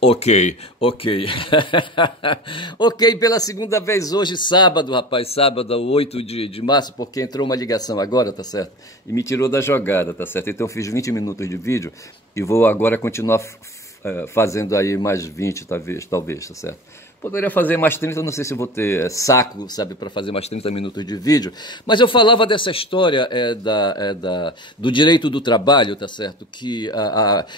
Ok, ok. Ok, pela segunda vez hoje, sábado, rapaz, sábado, 8 de março, porque entrou uma ligação agora, tá certo? E me tirou da jogada, tá certo? Então eu fiz 20 minutos de vídeo e vou agora continuar fazendo aí mais 20, talvez, tá certo? Poderia fazer mais 30, não sei se vou ter saco, sabe, para fazer mais 30 minutos de vídeo, mas eu falava dessa história do direito do trabalho, tá certo? Que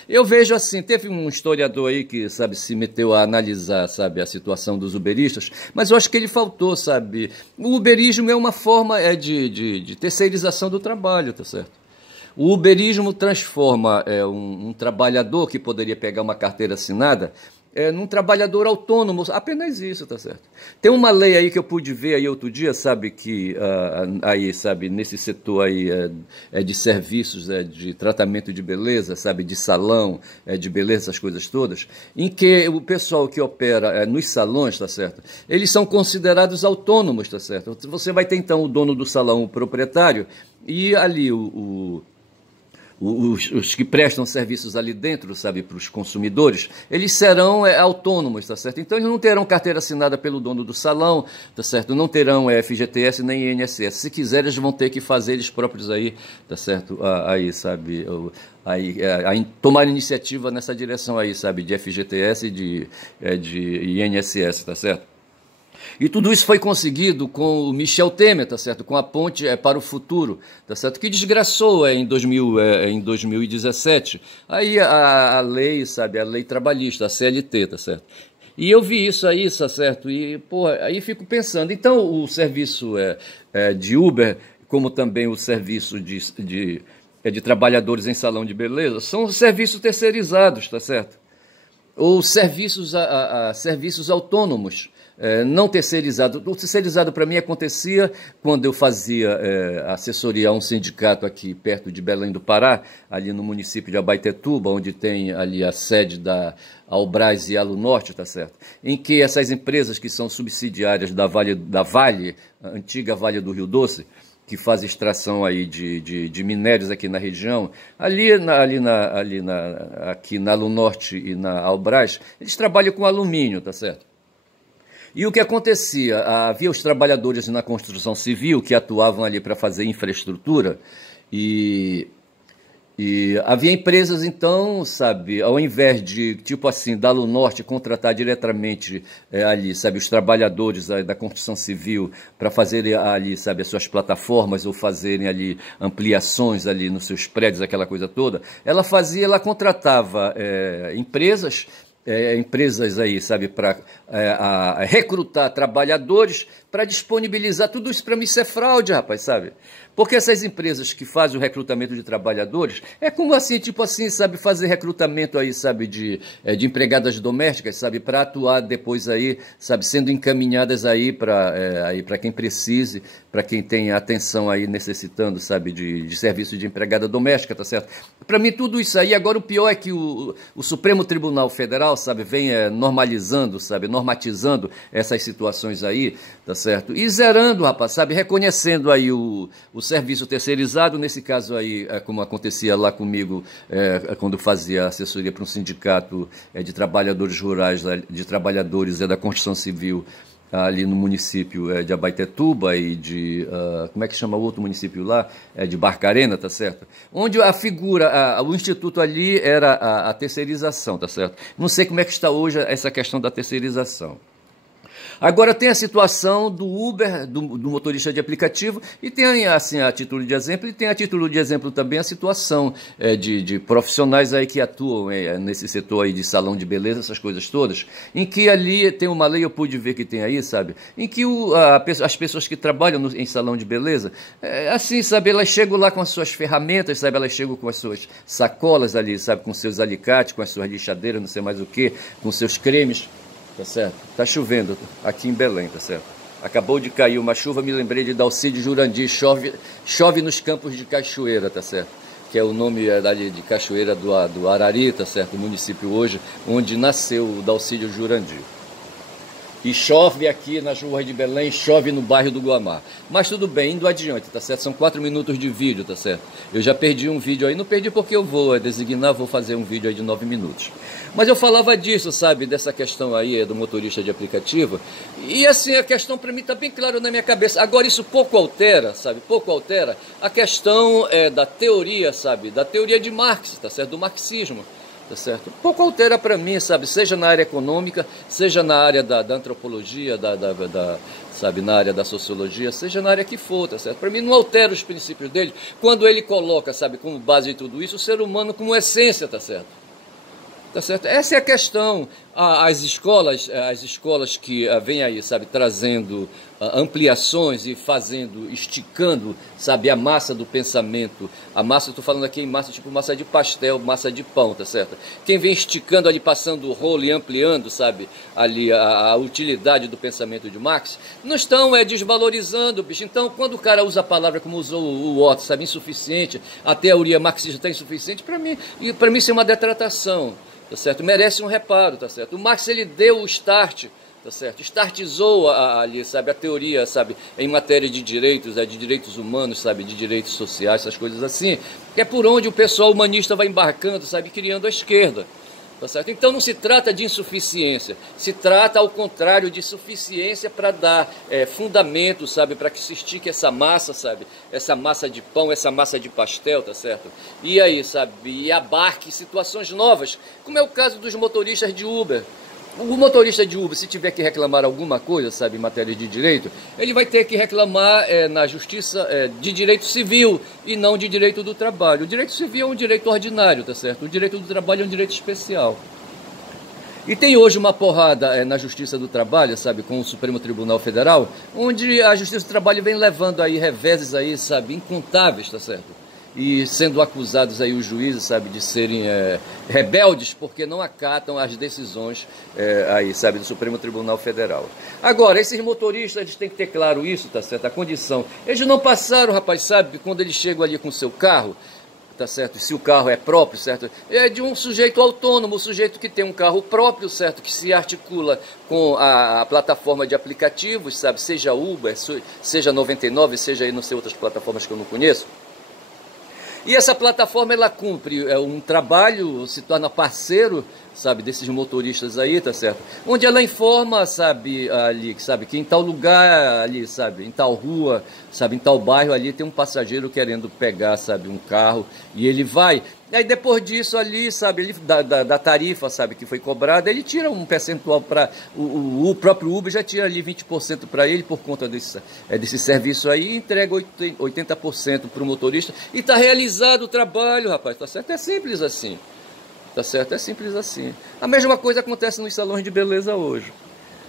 eu vejo assim, teve um historiador aí que, sabe, se meteu a analisar, sabe, a situação dos uberistas, mas eu acho que ele faltou, sabe? O uberismo é uma forma de terceirização do trabalho, tá certo? O uberismo transforma um trabalhador que poderia pegar uma carteira assinada num trabalhador autônomo, apenas isso, tá certo? Tem uma lei aí que eu pude ver aí outro dia, sabe, que aí, sabe, nesse setor aí de serviços, de tratamento de beleza, sabe, de salão, de beleza, essas coisas todas, em que o pessoal que opera nos salões, tá certo? Eles são considerados autônomos, tá certo? Você vai ter então o dono do salão, o proprietário, e ali os que prestam serviços ali dentro, sabe, para os consumidores, eles serão autônomos, tá certo? Então eles não terão carteira assinada pelo dono do salão, tá certo? Não terão FGTS nem INSS. Se quiserem, eles vão ter que fazer eles próprios aí, tá certo? Aí, sabe, aí tomar iniciativa nessa direção aí, sabe, de FGTS e de INSS, tá certo? E tudo isso foi conseguido com o Michel Temer, tá certo? Com a ponte para o futuro, tá certo? Que desgraçou em 2017 aí a lei, sabe? A lei trabalhista, a CLT, tá certo? E eu vi isso aí, tá certo? E, pô, aí fico pensando, então o serviço de Uber, como também o serviço de trabalhadores em salão de beleza, são serviços terceirizados, tá certo? Ou serviços autônomos, não terceirizado. O terceirizado para mim acontecia quando eu fazia assessoria a um sindicato aqui perto de Belém do Pará, ali no município de Abaetetuba, onde tem ali a sede da Albrás e Alunorte, tá certo? Em que essas empresas que são subsidiárias da Vale, a antiga Vale do Rio Doce, que faz extração aí de minérios aqui na região, aqui na Alunorte e na Albrás, eles trabalham com alumínio, tá certo? E o que acontecia? Havia os trabalhadores na construção civil que atuavam ali para fazer infraestrutura e havia empresas, então, sabe, ao invés de, tipo assim, da Alunorte contratar diretamente ali, sabe, os trabalhadores da construção civil para fazerem ali, sabe, as suas plataformas ou fazerem ali ampliações ali nos seus prédios, aquela coisa toda, ela contratava empresas aí, sabe, para recrutar trabalhadores, para disponibilizar tudo isso. Para mim isso é fraude, rapaz, sabe? Porque essas empresas que fazem o recrutamento de trabalhadores, é como assim, tipo assim, sabe, fazer recrutamento aí, sabe, de empregadas domésticas, sabe, para atuar depois aí, sabe, sendo encaminhadas aí para quem precise, para quem tem atenção aí necessitando, sabe, de serviço de empregada doméstica, tá certo? Para mim tudo isso aí, agora o pior é que o Supremo Tribunal Federal, sabe, vem normalizando, sabe, normatizando essas situações aí, tá certo? E zerando, rapaz, sabe, reconhecendo aí o serviço terceirizado, nesse caso aí, como acontecia lá comigo, quando fazia assessoria para um sindicato de trabalhadores rurais, de trabalhadores da construção civil, ali no município de Abaetetuba e como é que chama o outro município lá? De Barcarena, tá certo? Onde a figura, o instituto ali era a terceirização, tá certo? Não sei como é que está hoje essa questão da terceirização. Agora tem a situação do Uber, do motorista de aplicativo, e tem, assim, a título de exemplo, e tem a título de exemplo também a situação de profissionais aí que atuam nesse setor aí de salão de beleza, essas coisas todas, em que ali tem uma lei, eu pude ver que tem aí, sabe, em que as pessoas que trabalham em salão de beleza, assim, sabe, elas chegam lá com as suas ferramentas, sabe, elas chegam com as suas sacolas ali, sabe, com seus alicates, com as suas lixadeiras, não sei mais o que, com seus cremes. Tá certo? Tá chovendo aqui em Belém, tá certo? Acabou de cair uma chuva, me lembrei de Dalcídio Jurandir, chove nos campos de Cachoeira, tá certo? Que é o nome dali de Cachoeira do Arari, tá certo? O município hoje, onde nasceu o Dalcídio Jurandir. E chove aqui nas ruas de Belém, chove no bairro do Guamá. Mas tudo bem, indo adiante, tá certo? São 4 minutos de vídeo, tá certo? Eu já perdi um vídeo aí, não perdi porque eu vou designar, vou fazer um vídeo aí de 9 minutos. Mas eu falava disso, sabe, dessa questão aí do motorista de aplicativo. E assim, a questão para mim está bem clara na minha cabeça. Agora isso pouco altera, sabe, pouco altera a questão da teoria, sabe, da teoria de Marx, tá certo? Do marxismo. Tá certo? Pouco altera para mim, sabe, seja na área econômica, seja na área da antropologia, sabe, na área da sociologia, seja na área que for, tá certo? Para mim não altera os princípios dele, quando ele coloca, sabe, como base de tudo isso, o ser humano como essência, tá certo? Tá certo? Essa é a questão. As escolas que vêm aí, sabe, trazendo ampliações e fazendo, esticando, sabe, a massa do pensamento. A massa, eu estou falando aqui em massa, tipo massa de pastel, massa de pão, tá certo? Quem vem esticando ali, passando o rolo e ampliando, sabe, ali a utilidade do pensamento de Marx, não estão desvalorizando, bicho. Então, quando o cara usa a palavra como usou o Otto, sabe, insuficiente, a teoria marxista está insuficiente, para mim isso é uma detratação. Tá certo? Merece um reparo, tá certo? O Marx, ele deu o start, tá certo? Startizou ali, sabe, a teoria, sabe, em matéria de direitos humanos, sabe, de direitos sociais, essas coisas assim, que é por onde o pessoal humanista vai embarcando, sabe, criando a esquerda. Tá certo? Então não se trata de insuficiência, se trata ao contrário de suficiência para dar fundamento, sabe, para que se estique essa massa, sabe, essa massa de pão, essa massa de pastel, tá certo? E aí, sabe, e abarque situações novas, como é o caso dos motoristas de Uber. O motorista de Uber, se tiver que reclamar alguma coisa, sabe, em matéria de direito, ele vai ter que reclamar na justiça de direito civil e não de direito do trabalho. O direito civil é um direito ordinário, tá certo? O direito do trabalho é um direito especial. E tem hoje uma porrada na Justiça do Trabalho, sabe, com o Supremo Tribunal Federal, onde a Justiça do Trabalho vem levando aí reveses aí, sabe, incontáveis, tá certo? E sendo acusados aí os juízes, sabe, de serem rebeldes porque não acatam as decisões aí, sabe, do Supremo Tribunal Federal. Agora, esses motoristas, eles têm que ter claro isso, tá certo, a condição. Eles não passaram, rapaz, sabe, quando eles chegam ali com o seu carro, tá certo, se o carro é próprio, certo, é de um sujeito autônomo, um sujeito que tem um carro próprio, certo, que se articula com a plataforma de aplicativos, sabe, seja Uber, seja 99, seja aí não sei outras plataformas que eu não conheço. E essa plataforma, ela cumpre um trabalho, se torna parceiro, sabe, desses motoristas aí, tá certo? Onde ela informa, sabe, ali, sabe, que em tal lugar ali, sabe, em tal rua, sabe, em tal bairro ali tem um passageiro querendo pegar, sabe, um carro e ele vai. E aí depois disso ali, sabe, ele, da tarifa, sabe, que foi cobrada, ele tira um percentual para o próprio Uber, já tira ali 20% para ele por conta desse serviço aí, e entrega 80% para o motorista e está realizado o trabalho, rapaz, tá certo? É simples assim, tá certo? É simples assim. A mesma coisa acontece nos salões de beleza hoje.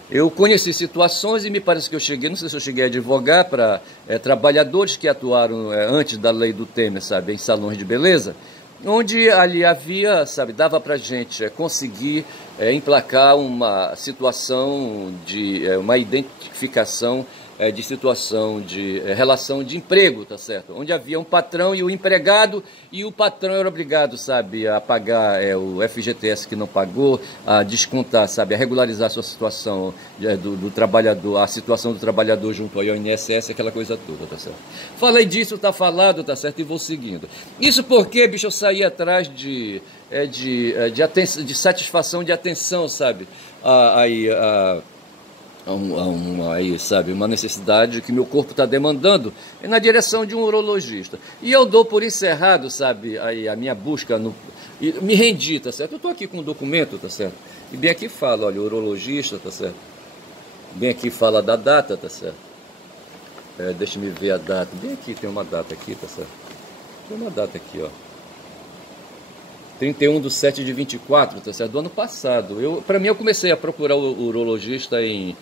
Eu conheci situações e me parece que eu cheguei, não sei se eu cheguei a advogar para trabalhadores que atuaram antes da lei do Temer, sabe, em salões de beleza, onde ali havia, sabe, dava para a gente conseguir emplacar uma situação de uma identificação de situação de relação de emprego, tá certo? Onde havia um patrão e o empregado, e o patrão era obrigado, sabe, a pagar o FGTS que não pagou, a descontar, sabe, a regularizar a sua situação do trabalhador, a situação do trabalhador junto ao INSS, aquela coisa toda, tá certo? Falei disso, tá falado, tá certo? E vou seguindo. Isso porque, bicho, eu saí atrás de satisfação, de atenção, sabe? Aí, sabe, uma necessidade que meu corpo está demandando na direção de um urologista. E eu dou por encerrado, sabe, aí a minha busca, e me rendi, tá certo? Eu estou aqui com um documento, tá certo? E bem aqui fala, olha, urologista, tá certo? Bem aqui fala da data, tá certo? Deixa-me ver a data. Bem aqui, tem uma data aqui, tá certo? Tem uma data aqui, ó. 31/7/24, tá certo? Do ano passado. Para mim, eu comecei a procurar o urologista em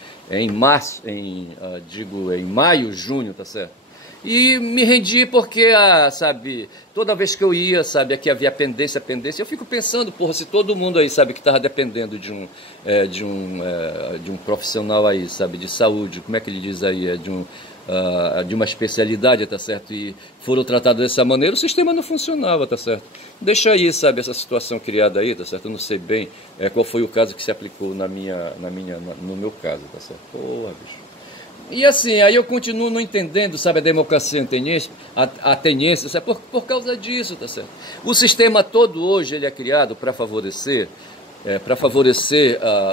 março, em maio, junho, tá certo? E me rendi porque, sabe, toda vez que eu ia, sabe, aqui havia pendência, eu fico pensando, porra, se todo mundo aí, sabe, que estava dependendo de um profissional aí, sabe, de saúde, como é que ele diz aí, de uma especialidade, tá certo? E foram tratados dessa maneira, o sistema não funcionava, tá certo? Deixa aí, sabe, essa situação criada aí, tá certo? Eu não sei bem qual foi o caso que se aplicou no meu caso, tá certo? Porra, bicho. E assim, aí eu continuo não entendendo, sabe, a democracia ateniense, sabe, por causa disso, tá certo? O sistema todo hoje, ele é criado para favorecer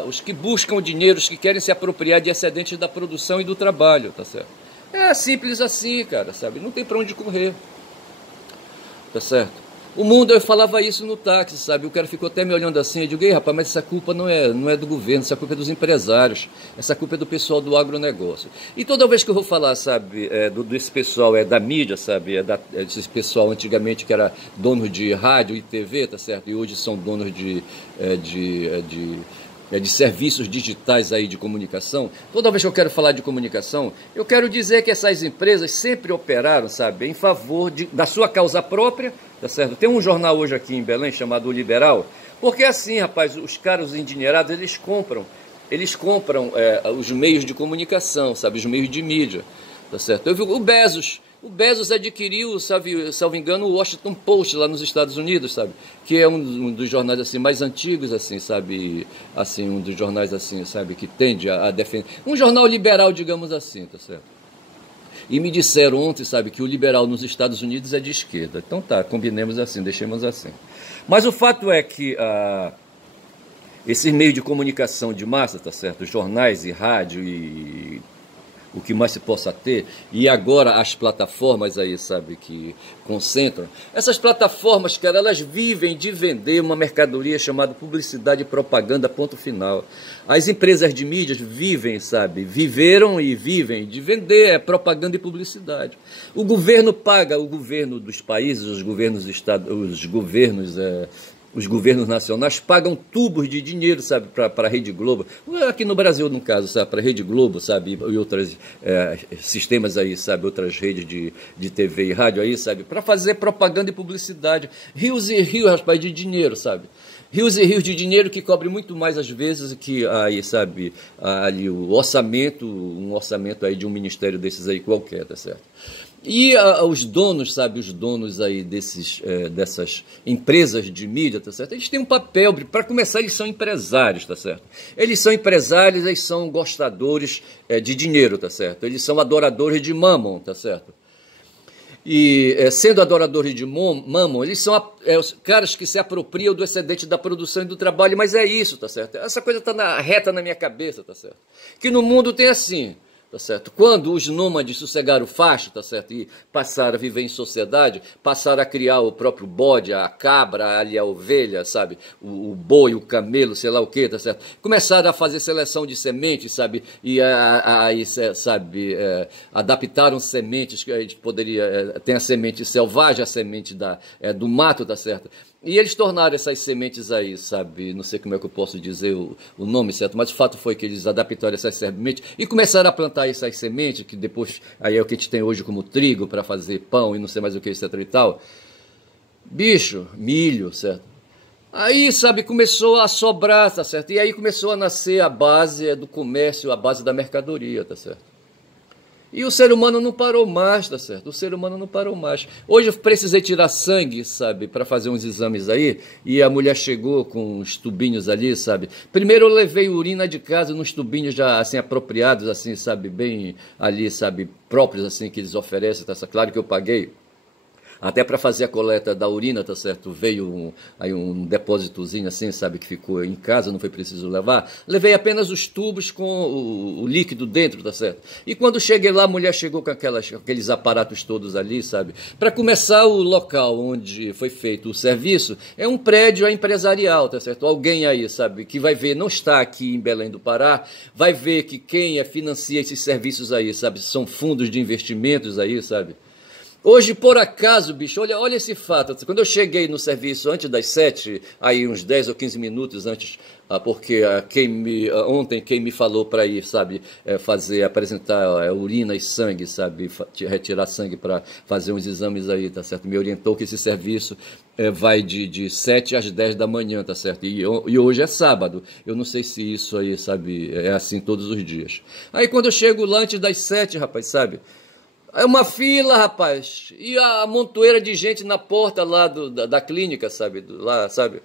os que buscam dinheiro, os que querem se apropriar de excedentes da produção e do trabalho, tá certo? É simples assim, cara, sabe? Não tem para onde correr, tá certo? O mundo, eu falava isso no táxi, sabe? O cara ficou até me olhando assim, eu digo, ei, rapaz, mas essa culpa não é do governo, essa culpa é dos empresários, essa culpa é do pessoal do agronegócio. E toda vez que eu vou falar, sabe, desse pessoal da mídia, sabe, desse pessoal antigamente que era dono de rádio e TV, tá certo? E hoje são donos de serviços digitais aí de comunicação. Toda vez que eu quero falar de comunicação, eu quero dizer que essas empresas sempre operaram, sabe, em favor da sua causa própria, tá certo? Tem um jornal hoje aqui em Belém chamado O Liberal, porque assim, rapaz, os caras endinheirados, eles compram os meios de comunicação, sabe, os meios de mídia, tá certo? Eu vi o Bezos adquiriu, salvo engano, o Washington Post lá nos Estados Unidos, sabe? Que é um dos jornais assim mais antigos, assim, sabe? Assim, um dos jornais assim, sabe, que tende a defender um jornal liberal, digamos assim, tá certo? E me disseram ontem, sabe, que o liberal nos Estados Unidos é de esquerda. Então tá, combinemos assim, deixemos assim. Mas o fato é que esses meios de comunicação de massa, tá certo? Jornais e rádio e o que mais se possa ter, e agora as plataformas aí, sabe, que concentram. Essas plataformas, cara, elas vivem de vender uma mercadoria chamada publicidade e propaganda, ponto final. As empresas de mídias vivem, sabe, viveram e vivem de vender propaganda e publicidade. O governo paga, o governo dos países, os governos nacionais pagam tubos de dinheiro, sabe, para a Rede Globo. Aqui no Brasil, no caso, sabe, para a Rede Globo, sabe, e outros sistemas aí, sabe, outras redes de TV e rádio aí, sabe, para fazer propaganda e publicidade. Rios e rios, rapaz, de dinheiro, sabe. Rios e rios de dinheiro que cobre muito mais, às vezes, que aí, sabe, ali um orçamento aí de um ministério desses aí qualquer, tá certo? E os donos, sabe, os donos aí dessas empresas de mídia, tá certo? Eles têm um papel, para começar, eles são empresários, tá certo? Eles são empresários, eles são gostadores de dinheiro, tá certo? Eles são adoradores de Mammon, tá certo? E sendo adoradores de Mammon, eles são os caras que se apropriam do excedente da produção e do trabalho, mas é isso, tá certo? Essa coisa está reta na minha cabeça, tá certo? Que no mundo tem assim, tá certo? Quando os nômades sossegaram o facho, tá certo? E passaram a viver em sociedade, passaram a criar o próprio bode, a cabra, ali a ovelha, sabe? O boi, o camelo, sei lá o que, tá certo? Começaram a fazer seleção de sementes, sabe? E adaptaram sementes que a gente poderia... tem a semente selvagem, a semente do mato, tá certo? E eles tornaram essas sementes aí, sabe, não sei como é que eu posso dizer o nome certo, mas o fato foi que eles adaptaram essas sementes e começaram a plantar essas sementes, que depois aí é o que a gente tem hoje como trigo para fazer pão e não sei mais o que, etc e tal. Bicho, milho, certo? Aí, sabe, começou a sobrar, tá certo? E aí começou a nascer a base do comércio, a base da mercadoria, tá certo? E o ser humano não parou mais, tá certo? O ser humano não parou mais. Hoje eu precisei tirar sangue, sabe, para fazer uns exames aí, e a mulher chegou com uns tubinhos ali, sabe? Primeiro eu levei urina de casa nos tubinhos já, assim, apropriados, assim, sabe, bem ali, sabe, próprios, assim, que eles oferecem, tá certo? Claro que eu paguei. Até para fazer a coleta da urina, tá certo? Veio aí um depósitozinho assim, sabe, que ficou em casa, não foi preciso levar. Levei apenas os tubos com o líquido dentro, tá certo? E quando cheguei lá, a mulher chegou com aqueles aparatos todos ali, sabe? Para começar, o local onde foi feito o serviço é um prédio empresarial, tá certo? Alguém aí, sabe, que vai ver, não está aqui em Belém do Pará, vai ver que quem financia esses serviços aí, sabe, são fundos de investimentos aí, sabe? Hoje, por acaso, bicho, olha esse fato. Quando eu cheguei no serviço antes das 7, aí uns 10 ou 15 minutos antes, porque ontem quem me falou para ir, sabe, apresentar urina e sangue, sabe, retirar sangue para fazer uns exames aí, tá certo? Me orientou que esse serviço vai de 7 às 10 da manhã, tá certo? E hoje é sábado. Eu não sei se isso aí, sabe, é assim todos os dias. Aí quando eu chego lá antes das 7, rapaz, sabe? É uma fila, rapaz, e a montoeira de gente na porta lá da clínica, sabe, lá, sabe.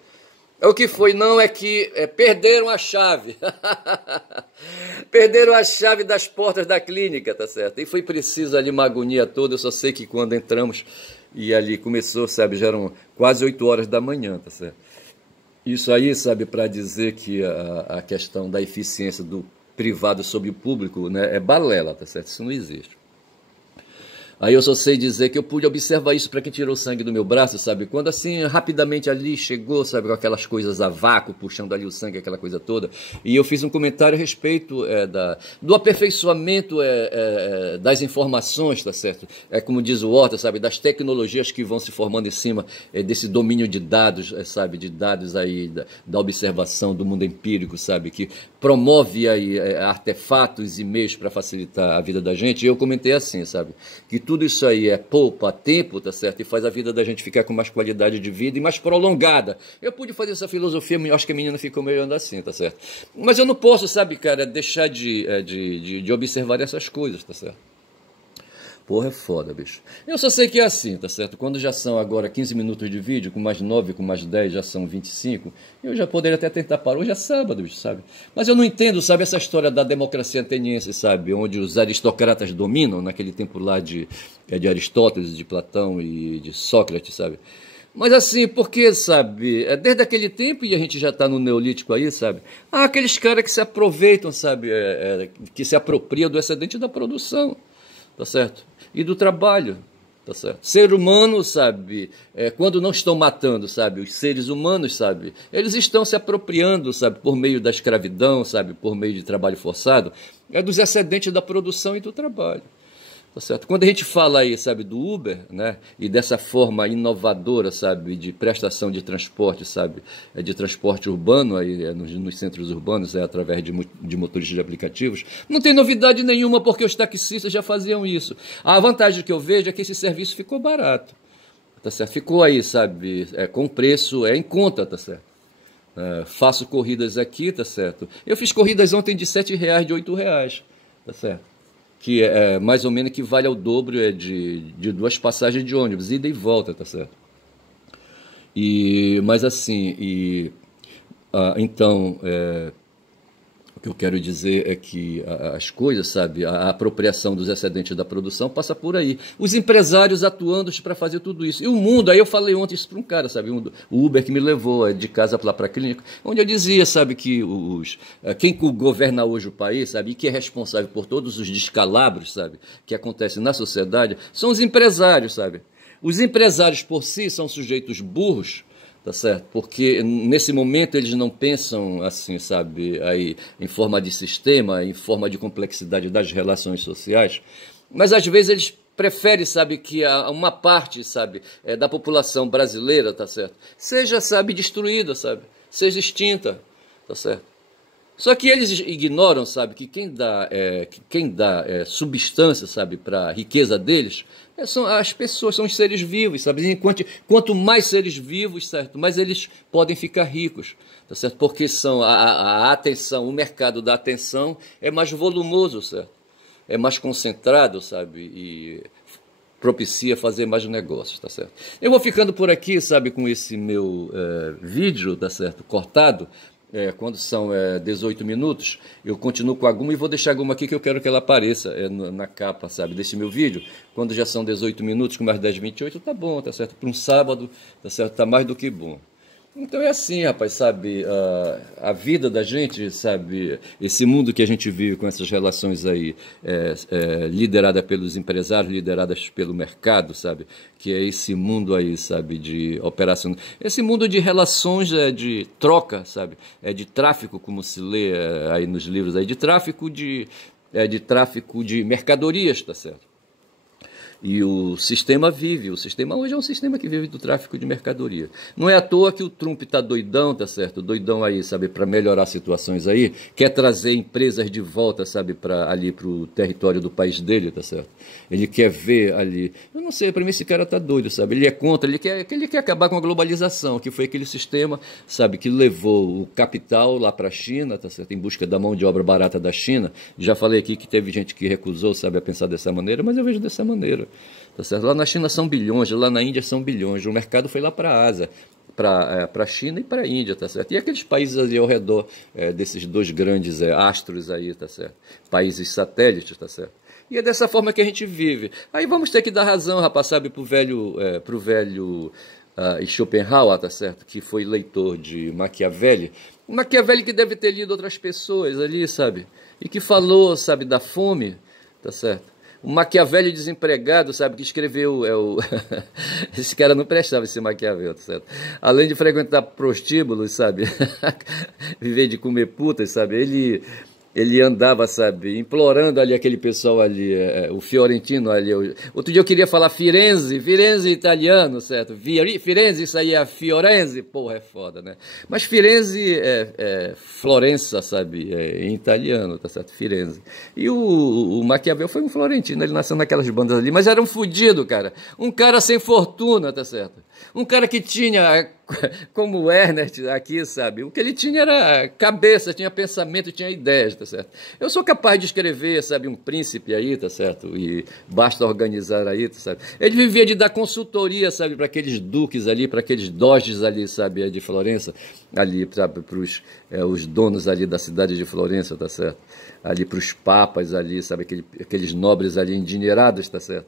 É o que foi, não é que perderam a chave. Perderam a chave das portas da clínica, tá certo? E foi preciso ali uma agonia toda, eu só sei que quando entramos e ali começou, sabe, já eram quase 8 horas da manhã, tá certo? Isso aí, sabe, para dizer que a questão da eficiência do privado sobre o público, né, é balela, tá certo? Isso não existe. Aí eu só sei dizer que eu pude observar isso para quem tirou sangue do meu braço, sabe? Quando assim, rapidamente ali chegou, sabe, com aquelas coisas a vácuo, puxando ali o sangue, aquela coisa toda. E eu fiz um comentário a respeito do aperfeiçoamento das informações, tá certo? Como diz o Horta, sabe, das tecnologias que vão se formando em cima desse domínio de dados, sabe, de dados aí, da observação do mundo empírico, sabe, que promove aí artefatos e meios para facilitar a vida da gente. E eu comentei assim, sabe, que tudo isso aí poupa tempo, tá certo? E faz a vida da gente ficar com mais qualidade de vida e mais prolongada. Eu pude fazer essa filosofia, acho que a menina ficou melhor assim, tá certo? Mas eu não posso, sabe, cara, deixar de observar essas coisas, tá certo? Porra, é foda, bicho. Eu só sei que é assim, tá certo? Quando já são agora 15 minutos de vídeo, com mais 9, com mais 10, já são 25, eu já poderia até tentar parar. Hoje é sábado, bicho, sabe? Mas eu não entendo, sabe, essa história da democracia ateniense, sabe? Onde os aristocratas dominam, naquele tempo lá de Aristóteles, de Platão e de Sócrates, sabe? Mas assim, porque, sabe, desde aquele tempo, e a gente já está no Neolítico aí, sabe, há aqueles caras que se aproveitam, sabe, que se apropriam do excedente da produção, tá certo? E do trabalho, tá certo? Ser humano, sabe, quando não estão matando, sabe, os seres humanos, sabe, eles estão se apropriando, sabe, por meio da escravidão, sabe, por meio de trabalho forçado, dos excedentes da produção e do trabalho. Tá certo? Quando a gente fala aí, sabe, do Uber, né, e dessa forma inovadora, sabe, de prestação de transporte, sabe, de transporte urbano, aí, nos centros urbanos, através de motoristas de aplicativos, não tem novidade nenhuma, porque os taxistas já faziam isso. A vantagem que eu vejo é que esse serviço ficou barato, tá certo? Ficou aí, sabe, com preço, em conta, tá certo? Faço corridas aqui, tá certo? Eu fiz corridas ontem de R$7, de R$8, tá certo? Que é mais ou menos equivale ao dobro de 2 passagens de ônibus, ida e volta, tá certo? Mas assim, então, o que eu quero dizer é que as coisas, sabe, a apropriação dos excedentes da produção passa por aí. Os empresários atuando para fazer tudo isso. E o mundo, aí eu falei ontem isso para um cara, sabe, o Uber que me levou de casa lá para a clínica, onde eu dizia, sabe, que quem governa hoje o país, sabe, e que é responsável por todos os descalabros, sabe, que acontecem na sociedade, são os empresários, sabe. Os empresários por si são sujeitos burros, tá certo? Porque nesse momento eles não pensam assim, sabe, aí em forma de sistema, em forma de complexidade das relações sociais, mas às vezes eles preferem, sabe, que uma parte, sabe, da população brasileira, tá certo, seja, sabe, destruída, sabe, seja extinta, tá certo? Só que eles ignoram, sabe, que quem dá substância, sabe, para a riqueza deles são as pessoas, são os seres vivos, sabe? Quanto mais seres vivos, certo, mais eles podem ficar ricos, tá certo? Porque são a atenção, o mercado da atenção é mais volumoso, certo? É mais concentrado, sabe? E propicia fazer mais negócios, tá certo? Eu vou ficando por aqui, sabe, com esse meu vídeo, tá certo, cortado. Quando são 18 minutos, eu continuo com a goma e vou deixar a goma aqui que eu quero que ela apareça na capa, sabe, desse meu vídeo. Quando já são 18 minutos, com mais 10, 28, tá bom, tá certo? Para um sábado, tá certo? Tá mais do que bom. Então é assim, rapaz, sabe, a vida da gente, sabe, esse mundo que a gente vive com essas relações aí, liderada pelos empresários, lideradas pelo mercado, sabe, que é esse mundo aí, sabe, de operação, esse mundo de relações, de troca, sabe, de tráfico, como se lê aí nos livros aí, de tráfico de mercadorias, tá certo? E o sistema vive, o sistema hoje é um sistema que vive do tráfico de mercadoria. Não é à toa que o Trump está doidão, tá certo? Doidão aí, sabe, para melhorar situações aí, quer trazer empresas de volta, sabe, para ali para o território do país dele, tá certo? Ele quer ver ali, eu não sei, para mim esse cara tá doido, sabe? Ele é contra, ele quer acabar com a globalização, que foi aquele sistema, sabe, que levou o capital lá para a China, tá certo? Em busca da mão de obra barata da China. Já falei aqui que teve gente que recusou, sabe, a pensar dessa maneira, mas eu vejo dessa maneira. Tá certo? Lá na China são bilhões, lá na Índia são bilhões. O mercado foi lá para a Ásia, para a China e para a Índia, tá certo? E aqueles países ali ao redor desses dois grandes astros aí, tá certo? Países satélites, tá certo? E é dessa forma que a gente vive. Aí vamos ter que dar razão, rapaz, sabe, pro velho Schopenhauer, tá certo? Que foi leitor de Maquiavelli. Maquiavelli que deve ter lido outras pessoas ali, sabe? E que falou, sabe, da fome, tá certo? O Maquiavelli desempregado, sabe, que escreveu... Esse cara não prestava, esse Maquiavel, tá certo? Além de frequentar prostíbulos, sabe? Viver de comer putas, sabe? Ele andava, sabe, implorando ali aquele pessoal ali, o fiorentino ali. Outro dia eu queria falar Firenze italiano, certo? Firenze, isso aí é Fiorenze, porra, é foda, né? Mas Firenze é Florença, sabe, em italiano, tá certo? Firenze. E o Maquiavel foi um florentino, ele nasceu naquelas bandas ali, mas era um fudido, cara. Um cara sem fortuna, tá certo? Um cara que tinha, como o Ernest aqui, sabe? O que ele tinha era cabeça, tinha pensamento, tinha ideias, tá certo? Eu sou capaz de escrever, sabe, um príncipe aí, tá certo? E basta organizar aí, tá certo? Ele vivia de dar consultoria, sabe, para aqueles duques ali, para aqueles doges ali, sabe, de Florença, ali, sabe, para os donos ali da cidade de Florença, tá certo? Ali para os papas ali, sabe, aqueles nobres ali endinheirados, tá certo?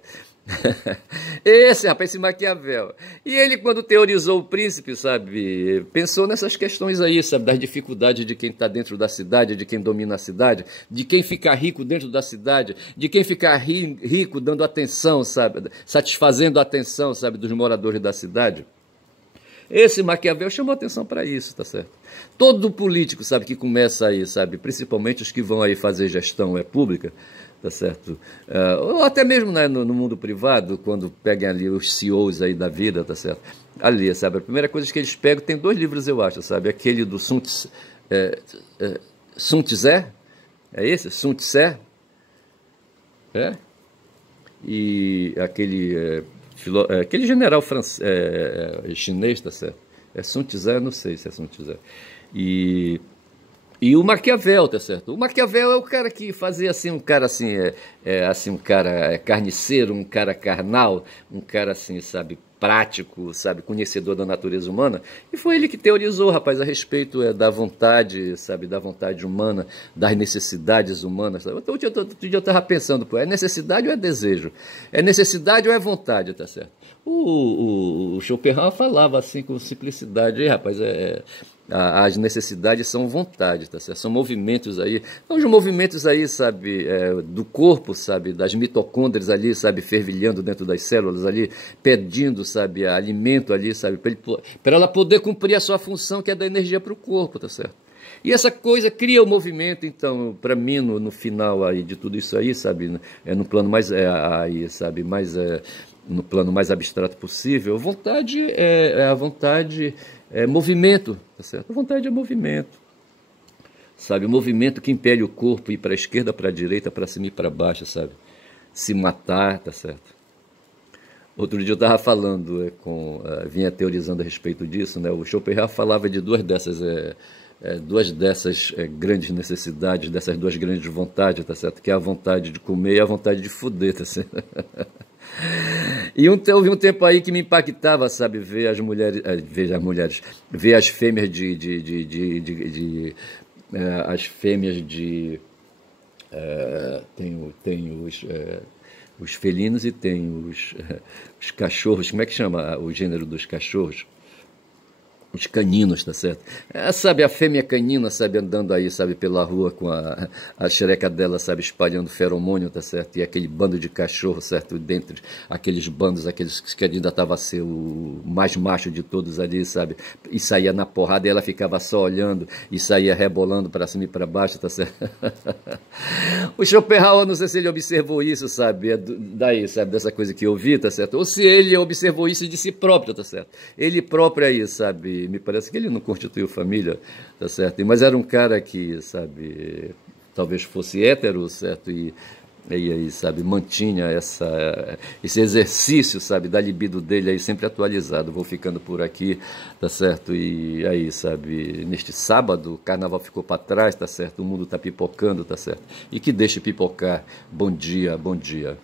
Esse, rapaz, esse Maquiavel. E ele, quando teorizou o príncipe, sabe, pensou nessas questões aí, sabe, das dificuldades de quem está dentro da cidade, de quem domina a cidade, de quem fica rico dentro da cidade, de quem fica rico dando atenção, sabe, satisfazendo a atenção, sabe, dos moradores da cidade. Esse Maquiavel chamou atenção para isso, tá certo? Todo político, sabe, que começa aí, sabe, principalmente os que vão aí fazer gestão pública, tá certo? Ou até mesmo, né, no mundo privado, quando pegam ali os CEOs aí da vida, tá certo? Ali, sabe, a primeira coisa que eles pegam, tem 2 livros, eu acho, sabe? Aquele do Sun Tse, é esse? Sun Tse? É? E aquele general chinês, tá certo? É Sun Tse, eu não sei se é Sun Tse. E o Maquiavel, tá certo? O Maquiavel é o cara que fazia assim, um cara assim, assim, um cara carniceiro, um cara carnal, um cara assim, sabe, prático, sabe, conhecedor da natureza humana. E foi ele que teorizou, rapaz, a respeito da vontade, sabe, da vontade humana, das necessidades humanas. Sabe? Outro dia eu estava pensando, pô, é necessidade ou é desejo? É necessidade ou é vontade, tá certo? O Schopenhauer falava assim com simplicidade, rapaz, as necessidades são vontade, tá certo? São movimentos aí, os movimentos aí, sabe, do corpo, sabe, das mitocôndrias ali, sabe, fervilhando dentro das células ali, pedindo, sabe, alimento ali, sabe, para ela poder cumprir a sua função, que é dar energia para o corpo, tá certo? E essa coisa cria o movimento, então, para mim, no final aí de tudo isso aí, sabe, no plano mais, aí, sabe, mais, no plano mais abstrato possível, vontade a vontade movimento, tá certo? A vontade é movimento, sabe? O movimento que impele o corpo ir para a esquerda, para a direita, para cima e para baixo, sabe? Se matar, tá certo? Outro dia eu estava falando, vinha teorizando a respeito disso, né? O Schopenhauer falava de duas dessas grandes necessidades, dessas 2 grandes vontades, tá certo? Que é a vontade de comer e a vontade de foder, tá certo? E houve um tempo aí que me impactava, sabe, ver as fêmeas as fêmeas tem os felinos e tem os cachorros. Como é que chama o gênero dos cachorros? os caninos, tá certo? Sabe, a fêmea canina, sabe, andando aí, sabe, pela rua com a xereca dela, sabe, espalhando feromônio, tá certo? E aquele bando de cachorro, certo? Dentre aqueles bandos, aqueles que ainda tava a ser o mais macho de todos ali, sabe? E saía na porrada e ela ficava só olhando e saía rebolando para cima e para baixo, tá certo? O Schopenhauer, não sei se ele observou isso, sabe? Daí, sabe, dessa coisa que eu vi, tá certo? Ou se ele observou isso de si próprio, tá certo? Ele próprio aí, sabe? Me parece que ele não constituiu família, tá certo? Mas era um cara que, sabe, talvez fosse hétero, certo? E aí, sabe, mantinha esse exercício, sabe, da libido dele aí sempre atualizado. Vou ficando por aqui, tá certo? E aí, sabe, neste sábado, o carnaval ficou para trás, tá certo? O mundo tá pipocando, tá certo? E que deixe pipocar. Bom dia, bom dia.